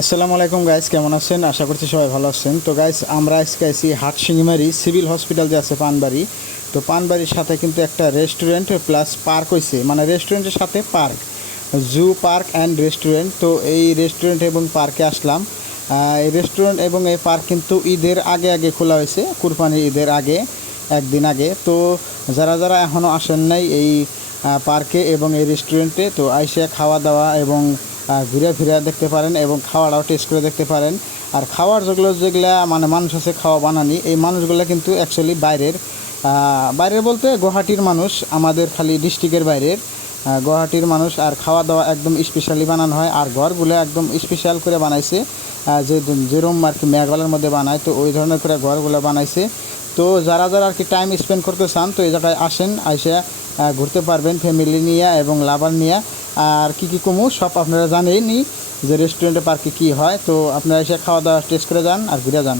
আসসালামু আলাইকুম গাইস, কেমন আছেন? আশা করছি সবাই ভালো আছেন। তো গাইস, আমরা আজকে আছি হাটশিঙ্গিমারি সিভিল হসপিটাল যে আছে পানবাড়ি। তো পানবাড়ির সাথে কিন্তু একটা রেস্টুরেন্ট প্লাস পার্ক হয়েছে, মানে রেস্টুরেন্টের সাথে park, zoo park and restaurant. তো এই রেস্টুরেন্ট এবং পার্কে আসলাম। এই রেস্টুরেন্ট এবং এই পার্ক কিন্তু ঈদের আগে আগে খোলা হয়েছে, কুরবানি ঈদের আগে একদিন আগে। তো যারা যারা এখনও আসেন নাই এই পার্কে এবং এই রেস্টুরেন্টে, তো আইসে খাওয়া দাওয়া এবং ঘুরে ফিরে দেখতে পারেন এবং খাওয়াটাও টেস্ট করে দেখতে পারেন। আর খাওয়ার যেগুলা মানে মানুষ আছে খাওয়া বানানি, এই মানুষগুলো কিন্তু অ্যাকচুয়ালি বাইরের বলতে গুয়াহাটির মানুষ, আমাদের খালি ডিস্ট্রিক্টের বাইরের গুয়াহাটির মানুষ। আর খাওয়া দাওয়া একদম স্পেশালি বানানো হয়, আর ঘরগুলো একদম স্পেশাল করে বানাইছে, যে যেরকম আর কি মেঘালয়ের মধ্যে বানায়, তো ওই ধরনের করে ঘরগুলো বানাইছে। তো যারা যারা আর কি টাইম স্পেন্ড করতে চান, তো এই জায়গায় আসেন, আইসে ঘুরতে পারবেন ফ্যামিলি নিয়ে এবং লাভার নিয়ে। আর কী কমু সব আপনারা জানেনই যে রেস্টুরেন্টে পার্কে কী হয়। তো আপনারা এসে খাওয়া দাওয়া টেস্ট করে যান আর ঘুরে যান।